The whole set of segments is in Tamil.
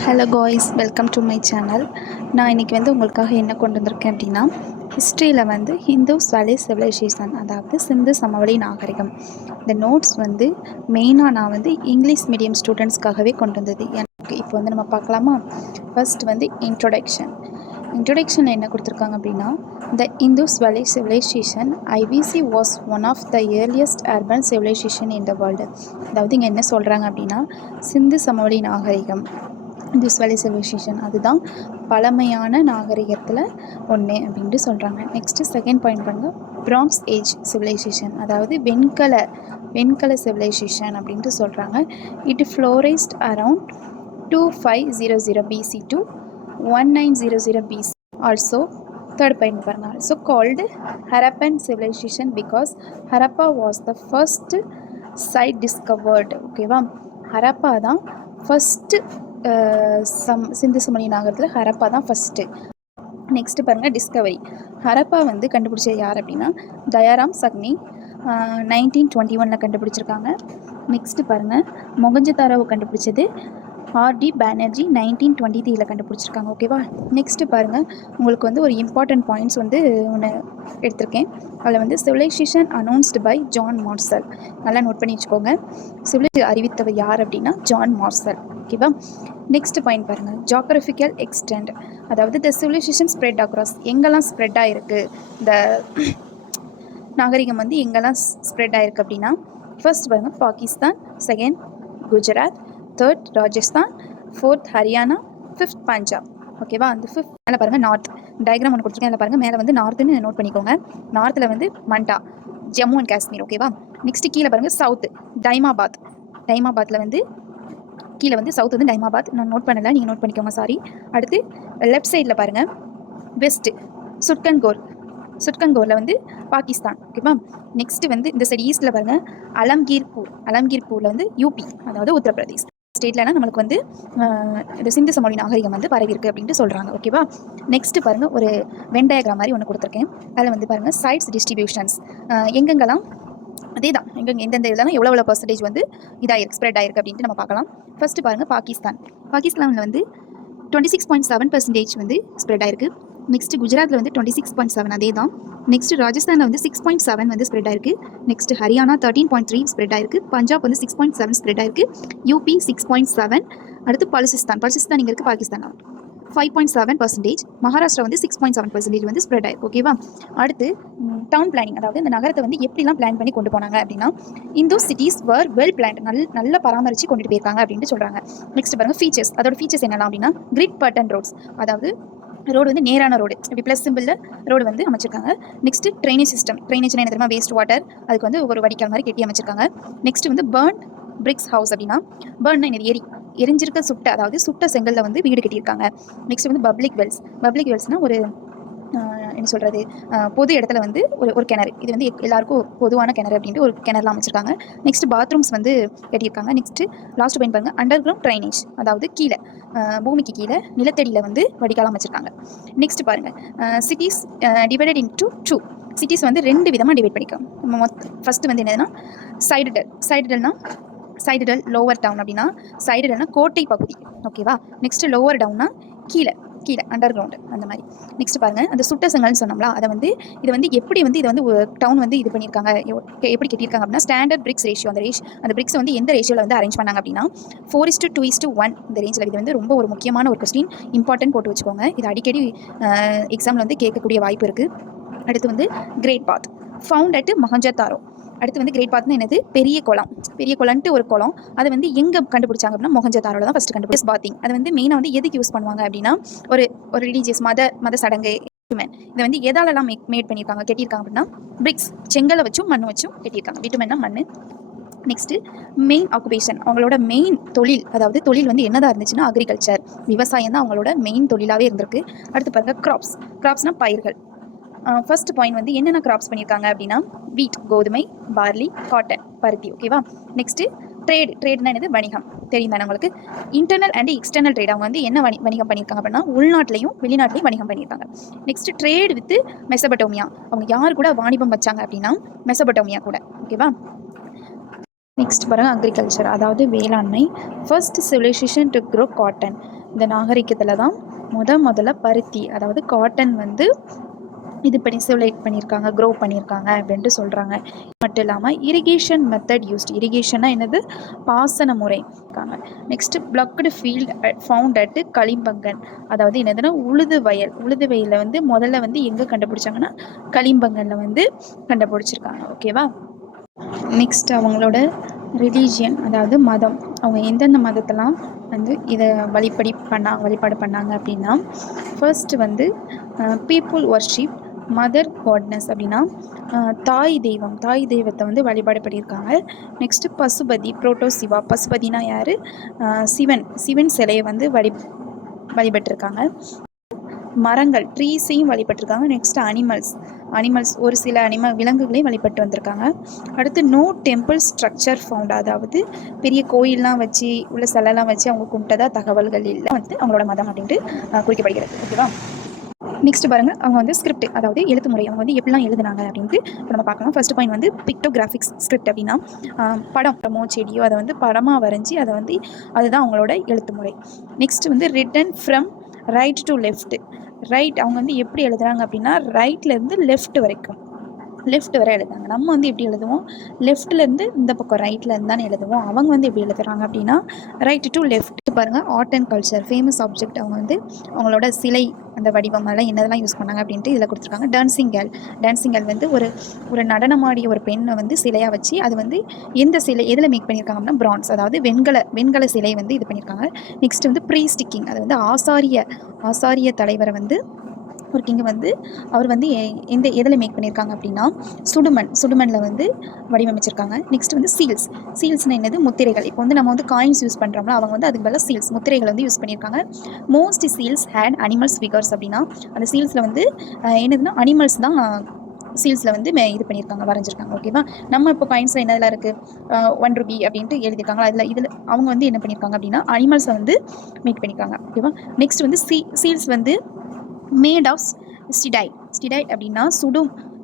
Hello guys, welcome to my channel. நான் இன்றைக்கி உங்களுக்காக என்ன கொண்டு வந்திருக்கேன் அப்படின்னா, ஹிஸ்ட்ரியில் ஹிந்துஸ் வேலி சிவிலைசேஷன், அதாவது சிந்து சமவெளி நாகரிகம். இந்த நோட்ஸ் மெயினாக நான் இங்கிலீஷ் மீடியம் ஸ்டூடெண்ட்ஸ்க்காகவே கொண்டு வந்தது. எனக்கு இப்போ நம்ம பார்க்கலாமா? ஃபர்ஸ்ட் இன்ட்ரொடக்ஷன் என்ன கொடுத்துருக்காங்க அப்படின்னா, the Indus valley civilisation IVC was one of the earliest urban civilisation in the world. அதாவது இங்கே என்ன சொல்கிறாங்க அப்படின்னா, சிந்து சமவெளி நாகரிகம், இந்தூஸ் வேலி சிவிலைசேஷன் அதுதான் பழமையான நாகரிகத்தில் ஒன்று அப்படின்ட்டு சொல்கிறாங்க. நெக்ஸ்ட்டு செகண்ட் பாயிண்ட் பண்ணுங்கள், பிரான்ஸ் ஏஜ் சிவிலைசேஷன், அதாவது வெண்கல சிவிலைசேஷன் அப்படின்ட்டு சொல்கிறாங்க. It flourished around 2500 BC to 1900 BC. Also third point பாருங்கள், also called Harappan civilization because Harappa was the first site discovered. ஓகேவா, ஹரப்பா தான் ஃபஸ்ட்டு சிந்து சமவெளி நாகரத்தில் ஹரப்பா தான் ஃபஸ்ட்டு. நெக்ஸ்ட்டு பாருங்கள், டிஸ்கவரி. ஹரப்பா கண்டுபிடிச்சது யார் அப்படின்னா, தயாராம் சக்னி 1921 கண்டுபிடிச்சிருக்காங்க. நெக்ஸ்ட்டு பாருங்கள், மொகஞ்சதாரோவை கண்டுபிடிச்சது ஆர்டி பேனர்ஜி 1923 கண்டுபிடிச்சிருக்காங்க. ஓகேவா, நெக்ஸ்ட்டு பாருங்கள், உங்களுக்கு ஒரு இம்பார்ட்டன்ட் பாயிண்ட்ஸ் ஒன்று எடுத்திருக்கேன். அதில் civilisation announced by John Marshall. நல்லா நோட் பண்ணி வச்சுக்கோங்க. சிவிலைசேஷன் அறிவித்தவர் யார் அப்படின்னா ஜான் மார்சல். ஓகேவா, நெக்ஸ்ட் பாயிண்ட் பாருங்கள், ஜியோகிராஃபிக்கல் எக்ஸ்டெண்ட், அதாவது த சிவிலைசேஷன் ஸ்ப்ரெட் அக்ராஸ், எங்கெல்லாம் ஸ்ப்ரெட் ஆகிருக்கு இந்த நாகரிகம் எங்கெல்லாம் ஸ்ப்ரெட் ஆகிருக்கு அப்படின்னா, ஃபர்ஸ்ட் பாருங்கள் Pakistan, second Gujarat, third Rajasthan, fourth Haryana, fifth Punjab. ஓகேவா, அந்த ஃபிஃப்த் மேலே பாருங்கள் நார்த், டயக்ராம் ஒன்று கொடுத்துருக்கேன். அதில் பாருங்கள் மேலே நார்த்துன்னு நோட் பண்ணிக்கோங்க. நார்த்தில் மண்டா, ஜம்மு அண்ட் காஷ்மீர். ஓகேவா, நெக்ஸ்ட்டு கீழே பாருங்கள் சவுத், டைமாபாத்தில் கீழே சவுத் டைமாபாத். நான் நோட் பண்ணலை, நீங்கள் நோட் பண்ணிக்கோங்க, சாரி. அடுத்து லெஃப்ட் சைடில் பாருங்கள் வெஸ்ட்டு சுட்கங்கோரில் பாகிஸ்தான். ஓகேவா, நெக்ஸ்ட்டு இந்த சைடு ஈஸ்ட்டில் பாருங்கள் அலம்கீர்பூரில் யூபி, அதாவது உத்தரப்பிரதேஷ் ஸ்டேட்லனா நம்மளுக்கு இந்த சிந்து சமவெளி நாகரிகம் பரவி இருக்குது அப்படின்ட்டு சொல்கிறாங்க. ஓகேவா, நெக்ஸ்ட்டு பாருங்கள், ஒரு வென் டயக்ராம் மாதிரி ஒன்று கொடுத்துருக்கேன். அதில் பாருங்கள் சைட்ஸ் டிஸ்ட்ரிபியூஷன்ஸ், எங்கெங்கெல்லாம் அதே தான் எந்தெந்த இதெல்லாம் எவ்வளோ பர்சன்டேஜ் இதாகிருக்கு, ஸ்ப்ரெட் ஆகிருக்கு அப்படின்ட்டு நம்ம பார்க்கலாம். ஃபஸ்ட்டு பாருங்கள் பாகிஸ்தானில் 26.7% ஸ்ப்ரெட் ஆகிருக்கு. நெக்ஸ்ட்டு குஜராத்தில் 26.7, அதே தான். நெக்ஸ்ட்டு ராஜஸ்தானில் 6.7 ஸ்ப்ரெட் ஆகிருக்கு. நெக்ஸ்ட்டு ஹரியானா 13.3 ஸ்ப்ரெட் ஆகிருக்கு. பஞ்சாப் 6.7 ஸ்ப்ரெட் ஆகிருக்கு. யூபி 6.7. அடுத்து பலுசிஸ்தான் இங்கே இருக்குது, பாகிஸ்தான் 5.7%. மகாராஷ்டிரா 6.7% ஸ்ப்ரெட் ஆயிருக்கு. ஓகேவா, அடுத்து டவுன் பிளானிங், அதாவது இந்த நகரத்தை எப்படிலாம் பிளான் பண்ணி கொண்டு போனாங்க அப்படின்னா, இந்தோ சிட்டிஸ் வர் வெல் பிளான்ட், நல்ல பராமரித்து கொண்டுட்டு போயிருக்காங்க அப்படின்ட்டு சொல்கிறாங்க. நெக்ஸ்ட் பாருங்கள் ஃபீச்சர்ஸ், அதோட ஃபீச்சர்ஸ் என்னெல்லாம் அப்படின்னா, கிரிட் பட்டன் ரோட்ஸ், அதாவது ரோடு நேரான ரோடு, இப்படி ப்ளஸ் சிம்பிளில் ரோடு அமைச்சிருக்காங்க. நெக்ஸ்ட் ட்ரைனேஜ் சிஸ்டம், ட்ரைனேஜ்னா என்ன தெரியுமா, வேஸ்ட் வாட்டர், அதுக்கு ஒரு வடிகால் மாதிரி கட்டி அமைச்சிருக்காங்க. நெக்ஸ்ட் பர்ன் பிரிக்ஸ் ஹவுஸ் அப்படின்னா, பர்ன்னா என்ன, எரிஞ்சிருக்க அதாவது சுட்ட செங்கல்ல வீடு கட்டியிருக்காங்க. நெக்ஸ்ட் பப்ளிக் வெல்ஸ்னால் ஒரு என்ன சொல்கிறது, பொது இடத்துல ஒரு கிணறு, இது எல்லாருக்கும் பொதுவான கிணறு அப்படின்ட்டு ஒரு கிணறுலாம் அமைச்சிருக்காங்க. நெக்ஸ்ட் பாத்ரூம்ஸ் கட்டியிருக்காங்க. நெக்ஸ்ட்டு லாஸ்ட் பாயிண்ட் பாருங்கள், அண்டர் கிரவுண்ட் ட்ரைனேஜ், அதாவது கீழே பூமிக்கு கீழே நிலத்தடியில் வடிகால் அமைச்சிருக்காங்க. நெக்ஸ்ட் பாருங்கள், சிட்டிஸ் டிவைடட் இன்டு 2 சிட்டிஸ் 2 விதமாக டிவைட் பண்ணிக்கலாம். நம்ம ஃபஸ்ட்டு என்னதுன்னா சைடுடல் லோவர் டவுன் அப்படின்னா, சைடுடல்னா கோட்டை பகுதி. ஓகேவா, நெக்ஸ்ட் லோவர் டவுன்னா கீழே அண்டர் கிரவுண்டு அந்த மாதிரி. நெக்ஸ்ட் பாருங்கள், அந்த சுட்ட செங்கல்னு சொன்னோம்ல, அதை இது எப்படி இது டவுன் இது பண்ணியிருக்காங்க, எப்படி கட்டியிருக்காங்க அப்படின்னா, ஸ்டாண்டர்ட் பிரிக்ஸ் ரேஷியோ, அந்த பிரிக்ஸ் எந்த ரேஷியோவில் அரேஞ்ச் பண்ணாங்க அப்படின்னா 4:2:1 இந்த ரேஞ்சில். இது ரொம்ப ஒரு முக்கியமான ஒரு கொஸ்டின், இம்பார்ட்டன்ட் போட்டு வச்சுக்கோங்க. இது அடிக்கடி எக்ஸாமில் கேட்கக்கூடிய வாய்ப்பு இருக்குது. அடுத்து great bath found at Mohenjo-daro. அடுத்து கிரேட் பாத்னா என்னது, பெரிய குளம்ட்டு ஒரு குளம். அது எங்கே கண்டுபிடிச்சாங்க அப்படின்னா, மொஹஞ்சதாரோவில் தான் ஃபஸ்ட்டு கண்டுபிடிச்சு. பாத்திங் அது மெயினாக எதுக்கு யூஸ் பண்ணுவாங்க அப்படின்னா, ஒரு ரிலீஜியஸ் மத சடங்கு. இதை எதாலெல்லாம் மேட் பண்ணியிருக்காங்க, கட்டியிருக்காங்க அப்படின்னா, பிரிக்ஸ், செங்கலை வச்சும் மண் வச்சும் கட்டியிருக்காங்க. விட்டுமென்னா மண். நெக்ஸ்ட்டு மெயின் ஆக்குபேஷன், அவங்களோட மெயின் தொழில், அதாவது தொழில் என்னதான் இருந்துச்சுன்னா அக்ரிகல்ச்சர், விவசாயம் தான் அவங்களோட மெயின் தொழிலாகவே இருந்திருக்கு. அடுத்து பாருங்கள் கிராப்ஸ்னால் பயிர்கள். ஃபர்ஸ்ட் பாயிண்ட் என்னென்ன கிராப்ஸ் பண்ணியிருக்காங்க அப்படின்னா, வீட் கோதுமை, பார்லி, காட்டன் பருத்தி. ஓகேவா, நெக்ஸ்ட்டு ட்ரேட்னா என்னது, வணிகம் தெரியும் தானே உங்களுக்கு. இன்டர்னல் அண்ட் எக்ஸ்டர்னல் ட்ரேட், அவங்க என்ன வணிகம் பண்ணியிருக்காங்க அப்படின்னா, உள்நாட்டிலையும் வெளிநாட்டிலையும் வணிகம் பண்ணியிருக்காங்க. நெக்ஸ்ட் ட்ரேட் வித் மெசபடோமியா, அவங்க யார் கூட வாணிபம் வச்சாங்க அப்படின்னா மெசபடோமியா கூட. ஓகேவா, நெக்ஸ்ட் பாருங்கள் அக்ரிகல்ச்சர், அதாவது வேளாண்மை. First civilisation to grow cotton, இந்த நாகரிகத்தில் தான் முதல்ல பருத்தி அதாவது காட்டன் வந்து இது பண்ணி சிவிலைட் பண்ணியிருக்காங்க, க்ரோ பண்ணியிருக்காங்க அப்படின்ட்டு சொல்கிறாங்க. மட்டும் இல்லாமல் இரிகேஷன் மெத்தட் யூஸ்ட். இரிகேஷன்னா என்னது? பாசன முறை இருக்காங்க. Next ploughed field found at Kalibangan. அதாவது என்னதுன்னா உழுது வயலில் வந்து முதல்ல வந்து எங்கே கண்டுபிடிச்சாங்கன்னா களிம்பங்கனில் வந்து கண்டுபிடிச்சிருக்காங்க. ஓகேவா? நெக்ஸ்ட் அவங்களோட ரிலீஜியன் அதாவது மதம். அவங்க எந்தெந்த மதத்தெல்லாம் வந்து இதை வழிபாடு பண்ணாங்க அப்படின்னா, ஃபர்ஸ்ட் வந்து பீப்புள் வர்ஷிப் மதர் காட்னஸ் அப்படின்னா தாய் தெய்வத்தை வந்து வழிபாடு பண்ணியிருக்காங்க. நெக்ஸ்ட்டு பசுபதி புரோட்டோசிவா. பசுபதினா யார்? சிவன் சிலையை வந்து வழிபட்டிருக்காங்க. மரங்கள் ட்ரீஸையும் வழிபட்டிருக்காங்க. நெக்ஸ்ட் அனிமல்ஸ் ஒரு சில விலங்குகளையும் வழிபட்டு வந்திருக்காங்க. அடுத்து நோ டெம்பிள் ஸ்ட்ரக்சர் ஃபவுண்ட். அதாவது பெரிய கோயிலெலாம் வச்சு உள்ள சிலைலாம் வச்சு அவங்க கும்பிட்டதா தகவல்கள் இல்லை வந்து அவங்களோட மதம் அப்படின்ட்டு குறிக்கப்படுகிறது. ஓகேவா? நெக்ஸ்ட் பாருங்கள், அவங்க வந்து ஸ்கிரிப்ட் அதாவது எழுத்து முறை அவங்க வந்து எப்படிலாம் எழுதுனாங்க அப்படின்ட்டு இப்போ நம்ம பார்க்கலாம். ஃபர்ஸ்ட் பாயிண்ட் வந்து பிக்டோகிராஃபிக்ஸ் ஸ்கிரிப்ட் அப்படின்னா படமோ செடியோ அதை வந்து படமாக வரைஞ்சி அதை வந்து அதுதான் அவங்களோட எழுத்து முறை. நெக்ஸ்ட் வந்து written from right to left. அவங்க வந்து எப்படி எழுதுறாங்க அப்படின்னா ரைட்லேருந்து லெஃப்ட் வரை எழுதுறாங்க. நம்ம வந்து எப்படி எழுதுவோம்? லெஃப்ட்லேருந்து இந்த பக்கம் ரைட்லேருந்து தானே எழுதுவோம். அவங்க வந்து எப்படி எழுதுறாங்க அப்படின்னா ரைட் டு லெஃப்ட். பாருங்கள், art and culture famous object. அவங்க வந்து அவங்களோட சிலை அந்த வடிவம் எல்லாம் என்னதெல்லாம் யூஸ் பண்ணாங்க அப்படின்ட்டு இதில் கொடுத்துருக்காங்க. டான்சிங் கேர்ள் வந்து ஒரு நடனமாடிய ஒரு பெண்ணை வந்து சிலையாக வச்சு அது வந்து எந்த சிலை எதில் மேக் பண்ணியிருக்காங்க அப்படின்னா பிரான்ஸ் அதாவது வெண்கல சிலை வந்து இது பண்ணியிருக்காங்க. நெக்ஸ்ட் வந்து ப்ரீ ஸ்டிக்கிங். அது வந்து ஆசாரிய தலைவரை வந்து ஒரு கிங் வந்து அவர் வந்து எதில் மேக் பண்ணியிருக்காங்க அப்படின்னா சுடுமண்ணில் வந்து வடிவமைச்சிருக்காங்க. நெக்ஸ்ட் வந்து சீல்ஸ்னால் என்னது? முத்திரைகள். இப்போ வந்து நம்ம வந்து காயின்ஸ் யூஸ் பண்ணுறோம்ல, அவங்க வந்து அதுக்கு பதிலாக சீல்ஸ் முத்திரைகள் வந்து யூஸ் பண்ணியிருக்காங்க. Most seals had animals figures அப்படின்னா அந்த சீல்ஸில் வந்து என்னதுன்னா அனிமல்ஸ் தான் சீல்ஸில் வந்து இது பண்ணியிருக்காங்க, வரைஞ்சிருக்காங்க. ஓகேவா? நம்ம இப்போ காயின்ஸில் என்னதெல்லாம் இருக்குது? 1 ரூபி அப்படின்ட்டு எழுதியிருக்காங்க. இதில் அவங்க வந்து என்ன பண்ணியிருக்காங்க அப்படின்னா அனிமல்ஸை வந்து மேக் பண்ணியிருக்காங்க. ஓகேவா? நெக்ஸ்ட் வந்து சீல்ஸ் வந்து மேட் ஆஃப் ஸ்டிடைட் அப்படின்னா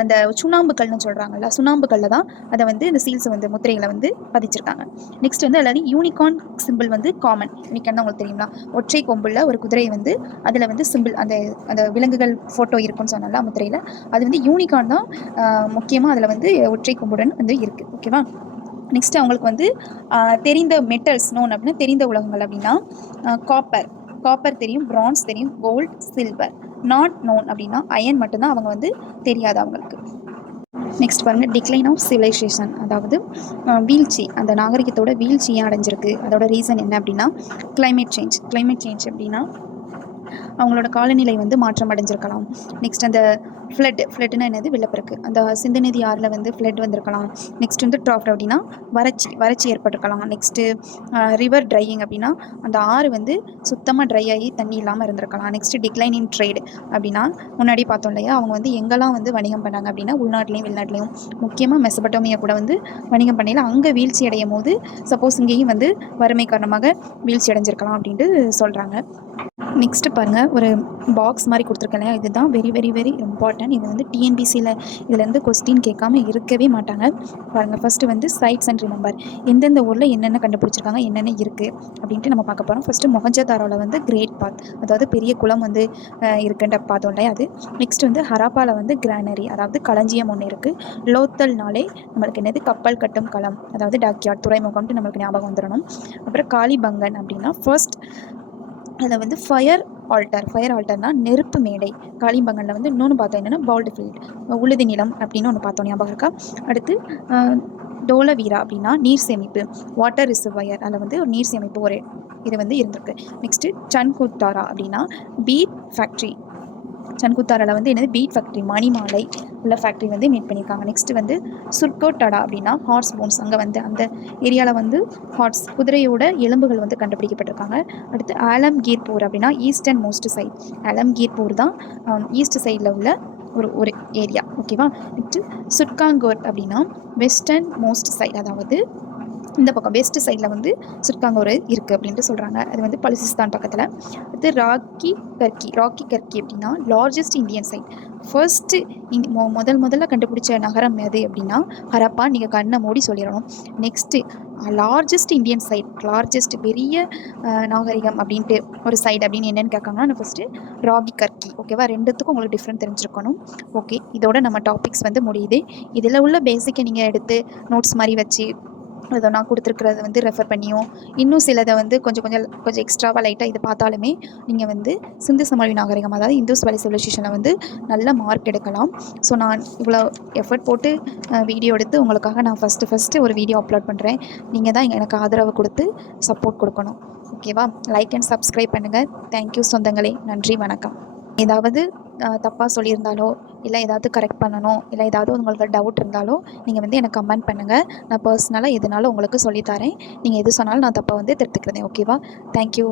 அந்த சுண்ணாம்புக்கல்னு சொல்கிறாங்கல்ல, சுண்ணாம்புக்கல்ல தான் அதை வந்து இந்த சீல்ஸை வந்து முத்திரைகளை வந்து பதிச்சிருக்காங்க. நெக்ஸ்ட் வந்து அதாவது யூனிகார்ன் சிம்பிள் வந்து காமன். யூனிகார்ன் தான் உங்களுக்கு தெரியுங்களா? ஒற்றை கொம்புள்ள ஒரு குதிரையை வந்து அதில் வந்து சிம்பிள் அந்த விலங்குகள் ஃபோட்டோ இருக்குன்னு சொன்னால முத்திரையில் அது வந்து யூனிகார்ன் தான் முக்கியமாக அதில் வந்து ஒற்றை கொம்புடன் வந்து இருக்குது. ஓகேவா? நெக்ஸ்ட் அவங்களுக்கு வந்து தெரிந்த மெட்டல்ஸ் நோன் அப்படின்னா தெரிந்த உலகங்கள் அப்படின்னா காப்பர் தெரியும், பிரான்ஸ் தெரியும், கோல்டு, சில்வர். நாட் நோன் அப்படின்னா அயன் மட்டும்தான் அவங்க வந்து தெரியாது அவங்களுக்கு. நெக்ஸ்ட் பாருங்கள், டிக்ளைன் ஆஃப் சிவிலைசேஷன் அதாவது வீழ்ச்சி. அந்த நாகரிகத்தோட வீழ்ச்சி ஏன் அடைஞ்சிருக்கு? அதோட ரீசன் என்ன அப்படின்னா கிளைமேட் சேஞ்ச் அப்படின்னா அவங்களோட காலநிலை வந்து மாற்றம் அடைஞ்சிருக்கலாம். நெக்ஸ்ட் அந்த ஃப்ளட்னா என்னது? வெள்ளப்பெருக்கு. அந்த சிந்து நதி ஆறில் வந்து ஃப்ளட் வந்திருக்கலாம். நெக்ஸ்ட் வந்து ட்ராஃப்ட் அப்படின்னா வறட்சி ஏற்பட்டிருக்கலாம். நெக்ஸ்ட்டு ரிவர் ட்ரையிங் அப்படின்னா அந்த ஆறு வந்து சுத்தமாக ட்ரை ஆகி தண்ணி இல்லாமல் இருந்திருக்கலாம். நெக்ஸ்ட்டு டிக்ளைன் இன் ட்ரேடு அப்படின்னா முன்னாடி பார்த்தோம் இல்லையா, அவங்க வந்து எங்கெல்லாம் வந்து வணிகம் பண்ணாங்க அப்படின்னா உள்நாட்டிலையும் வெளிநாட்டிலையும் முக்கியமாக மெசபட்டோமியா கூட வந்து வணிகம் பண்ணையில் அங்கே வீழ்ச்சி அடையும் போது சப்போஸ் இங்கேயும் வந்து வறுமை காரணமாக வீழ்ச்சி அடைஞ்சிருக்கலாம் அப்படின்ட்டு சொல்கிறாங்க. நெக்ஸ்ட்டு பாருங்கள், ஒரு பாக்ஸ் மாதிரி கொடுத்துருக்கேன் இல்லையா, இதுதான் வெரி வெரி வெரி இம்பார்ட்டன்ட். இது வந்து டிஎன்பிசியில் இதுலேருந்து கொஸ்டின் கேட்காம இருக்கவே மாட்டாங்க. பாருங்கள், ஃபஸ்ட்டு வந்து சைட்ஸ் அண்ட் ரிமெம்பர். எந்தெந்த ஊரில் என்னென்ன கண்டுபிடிச்சிருக்காங்க, என்னென்ன இருக்குது அப்படின்ட்டு நம்ம பார்க்க போகிறோம். ஃபஸ்ட்டு மொஹஞ்சதாரோவில் வந்து கிரேட் பாத் அதாவது பெரிய குளம் வந்து இருக்குன்ற பார்த்தோம் இல்லையா அது. நெக்ஸ்ட் வந்து ஹராப்பாவில் வந்து கிரானரி அதாவது களஞ்சியம் ஒன்று இருக்குது. லோத்தல்னாலே நம்மளுக்கு என்னது? கப்பல் கட்டும் களம் அதாவது டாக்யார்ட் துறைமுகம்ட்டு நம்மளுக்கு ஞாபகம் வந்துடணும். அப்புறம் காளிபங்கன் அப்படின்னா ஃபர்ஸ்ட் அதில் வந்து ஃபயர் ஆல்டர்னால் நெருப்பு மேடை. காளிபங்கனில் வந்து இன்னொன்று பார்த்தோம் என்னென்னா பால்டு ஃபீல்ட் உழுதி நிலம் அப்படின்னு ஒன்று பார்த்தோம், ஞாபகம் இருக்கா? அடுத்து டோலவீரா அப்படின்னா நீர் சேமிப்பு, வாட்டர் ரிசர்வாயர் அதில் வந்து ஒரு நீர் சேமிப்பு ஒரு இது வந்து இருந்திருக்கு. நெக்ஸ்ட்டு சன்குத்தாரா அப்படின்னா பீட் ஃபேக்ட்ரி. சன்குத்தாராவில் வந்து என்னது? பீட் ஃபேக்ட்ரி மணிமாலை உள்ள ஃபேக்ட்ரி வந்து மேட் பண்ணியிருக்காங்க. நெக்ஸ்ட்டு வந்து சுர்கோட்டடா அப்படின்னா ஹார்ஸ் போன்ஸ். அங்கே வந்து அந்த ஏரியாவில் வந்து குதிரையோட எலும்புகள் வந்து கண்டுபிடிக்கப்பட்டிருக்காங்க. அடுத்து ஆலம்கீர்பூர் அப்படின்னா ஈஸ்டர்ன் மோஸ்ட் சைட். ஆலம்கீர்பூர் தான் ஈஸ்ட் சைடில் உள்ள ஒரு ஏரியா. ஓகேவா? நெக்ஸ்ட்டு சுட்காங்கோர் அப்படின்னா வெஸ்டர்ன் மோஸ்ட் சைட் அதாவது இந்த பக்கம் வெஸ்ட் சைடில் வந்து சுர்காங்கோர் இருக்குது அப்படின்ட்டு சொல்கிறாங்க. அது வந்து பலுசிஸ்தான் பக்கத்தில். அடுத்து ராக்கி கர்க்கி அப்படின்னா லார்ஜஸ்ட் இந்தியன் சைட். ஃபர்ஸ்ட்டு முதல்ல கண்டுபிடிச்ச நகரம் எது அப்படின்னா ஹரப்பா. நீங்கள் கண்ணை மூடி சொல்லிடணும். Next largest Indian site, largest பெரிய நாகரிகம் அப்படின்ட்டு ஒரு சைடு அப்படின்னு என்னென்னு கேட்காங்கன்னா ஃபஸ்ட்டு ராக்கி கர்க்கி. ஓகேவா? ரெண்டுத்துக்கும் உங்களுக்கு டிஃப்ரெண்ட் தெரிஞ்சிருக்கணும். ஓகே, இதோட நம்ம டாபிக்ஸ் வந்து முடியுது. இதில் உள்ள பேசிக்கை நீங்கள் எடுத்து நோட்ஸ் மாதிரி வச்சு அதை நான் கொடுத்துருக்கிறத வந்து ரெஃபர் பண்ணியும் இன்னும் சிலதை வந்து கொஞ்சம் எக்ஸ்ட்ராவாக லைட்டாக இதை பார்த்தாலுமே நீங்கள் வந்து சிந்து சமவெளி நாகரிகம், அதாவது இந்துஸ் வேலி சிவிலைசேஷனில் வந்து நல்ல மார்க் எடுக்கலாம். ஸோ நான் இவ்வளோ எஃபர்ட் போட்டு வீடியோ எடுத்து உங்களுக்காக நான் ஃபஸ்ட்டு ஒரு வீடியோ அப்லோட் பண்ணுறேன். நீங்கள் தான் எனக்கு ஆதரவு கொடுத்து சப்போர்ட் கொடுக்கணும். ஓகேவா? லைக் அண்ட் சப்ஸ்கிரைப் பண்ணுங்கள். தேங்க்யூ சொந்தங்களே. நன்றி, வணக்கம். ஏதாவது தப்பாக சொல்லியிருந்தாலோ இல்லை ஏதாவது கரெக்ட் பண்ணணும், இல்லை ஏதாவது உங்களுக்கு டவுட் இருந்தாலோ நீங்கள் வந்து எனக்கு கமெண்ட் பண்ணுங்கள். நான் பர்சனலாக எதுனாலும் உங்களுக்கு சொல்லித்தரேன். நீங்கள் எது சொன்னாலும் நான் தப்பை வந்து திருத்திக்கிறேன். ஓகேவா? தேங்க்யூ.